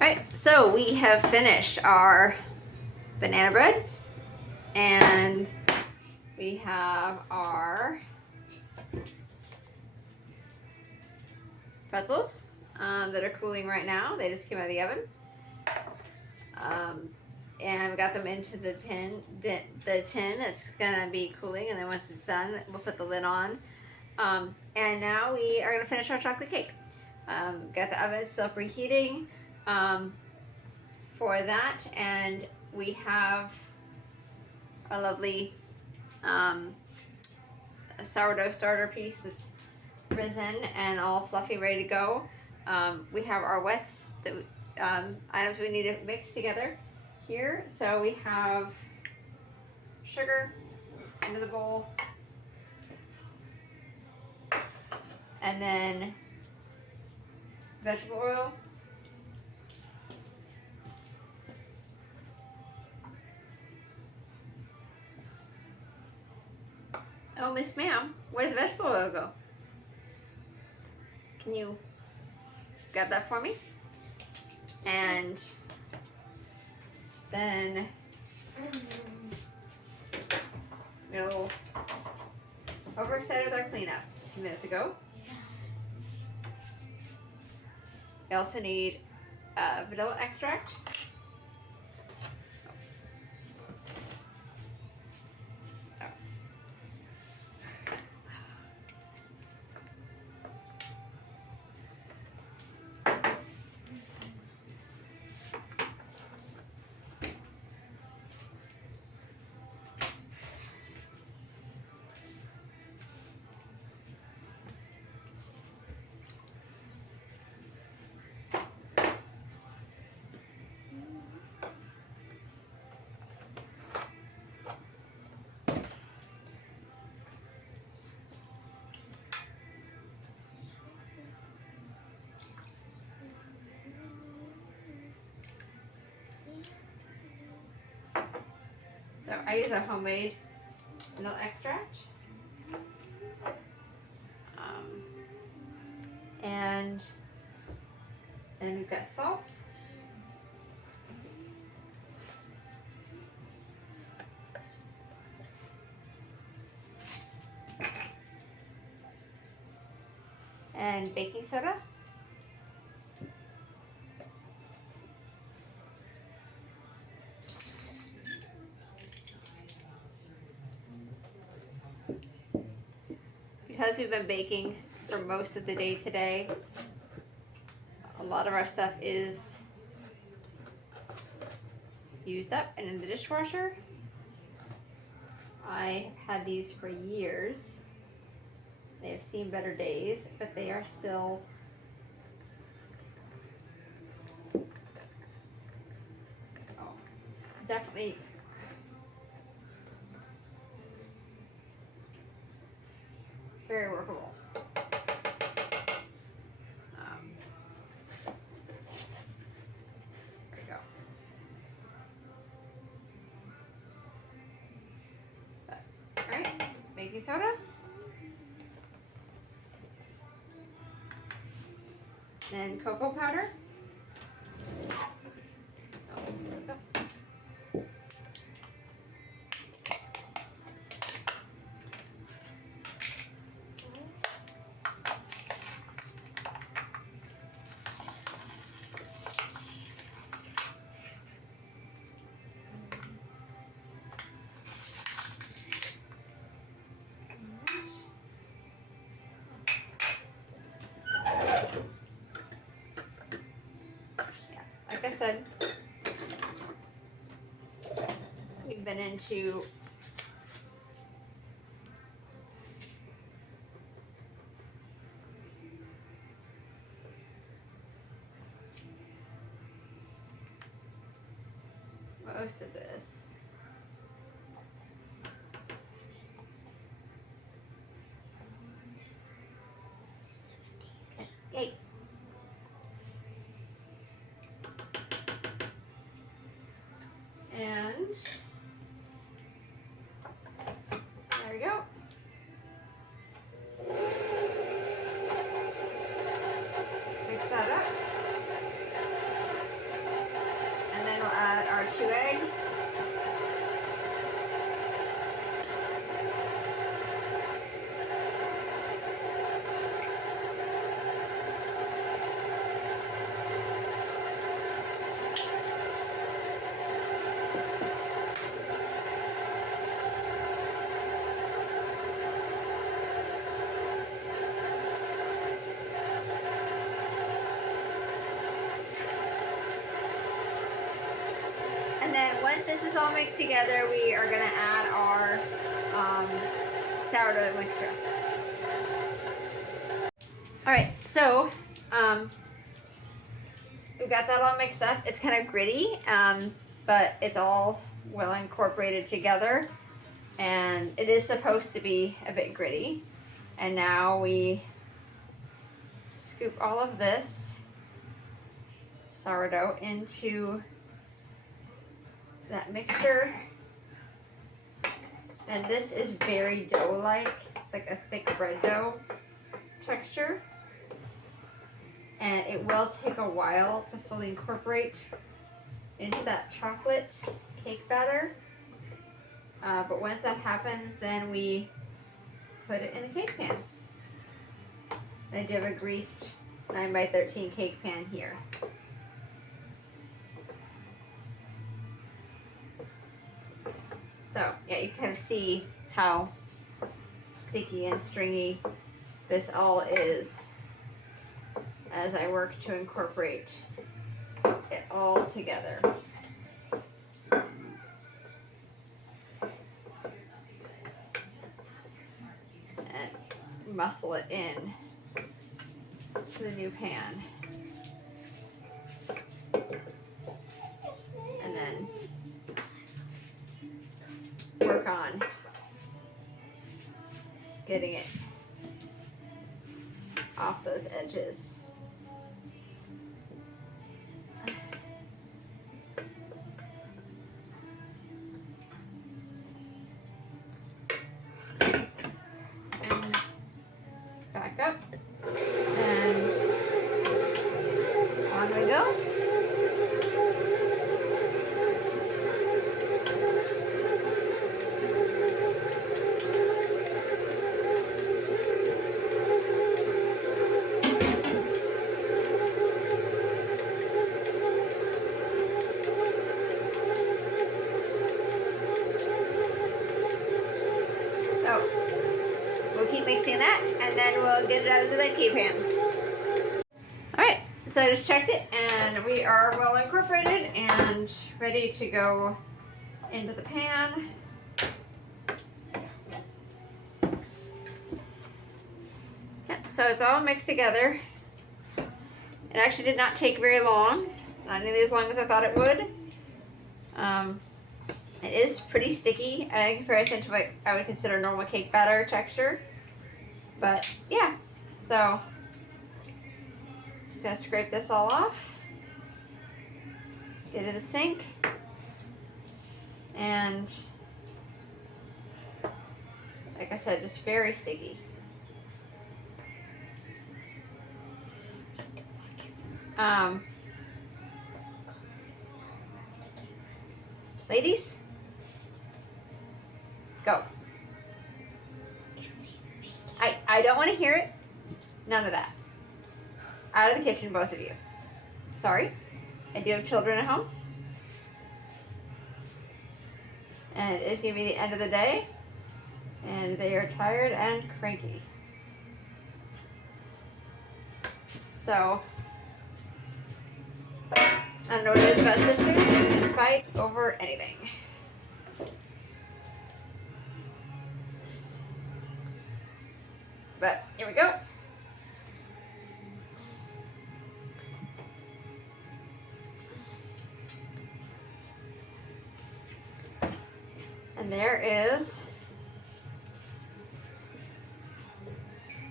Alright, so we have finished our banana bread and we have our pretzels that are cooling right now. They just came out of the oven. And we got them into the tin that's gonna be cooling, and then once it's done, we'll put the lid on. And now we are gonna finish our chocolate cake. Got the oven still preheating for that, and we have our lovely sourdough starter piece that's risen and all fluffy, ready to go. We have our wets, that items we need to mix together here. So we have sugar into the bowl, and then vegetable oil, oh Miss Ma'am, where did the vegetable oil go? Can you grab that for me? And then we got a little overexcited with our cleanup a few minutes ago. We also need vanilla extract. So I use a homemade vanilla extract. And then we've got salt. And baking soda. Because we've been baking for most of the day today, a lot of our stuff is used up and in the dishwasher. I have had these for years. They have seen better days, but they are still definitely very workable. There we go. Alright, baking soda. Then cocoa powder. Oh, there we go. Like I said, we've been into most of this. Yay. And there we go. Mix that up. once this is all mixed together, we are gonna add our sourdough mixture. All right, so we've got that all mixed up. It's kind of gritty, but it's all well incorporated together, and it is supposed to be a bit gritty. And now we scoop all of this sourdough into that mixture. And this is very dough-like. It's like a thick bread dough texture. And it will take a while to fully incorporate into that chocolate cake batter. But once that happens, then we put it in the cake pan. And I do have a greased 9x13 cake pan here. So yeah, you can kind of see how sticky and stringy this all is as I work to incorporate it all together. And muscle it in to the new pan. And then work on getting it off those edges. And back up. And on we go. So we'll keep mixing that, and then we'll get it out of the cake pan. All right, so I just checked it, and we are well incorporated and ready to go into the pan. Yep, so it's all mixed together. It actually did not take very long, not nearly as long as I thought it would. It is pretty sticky in comparison to what I would consider normal cake batter texture. But yeah, so just gonna scrape this all off, get it in the sink, and like I said, just very sticky. Ladies, go. I don't want to hear it. None of that. Out of the kitchen, both of you. Sorry. I do have children at home. And it is going to be the end of the day. And they are tired and cranky. So, I don't know what it is about sisters. They can fight over anything. But here we go. And there is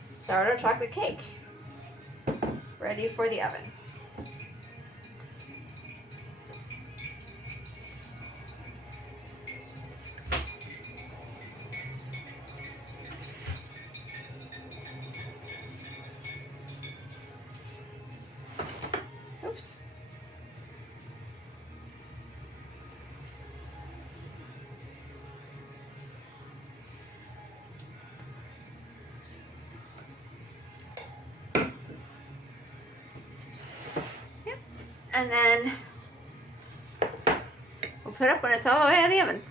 sourdough chocolate cake ready for the oven. Oops. Yep. And then we'll put it up when it's all the way out of the oven.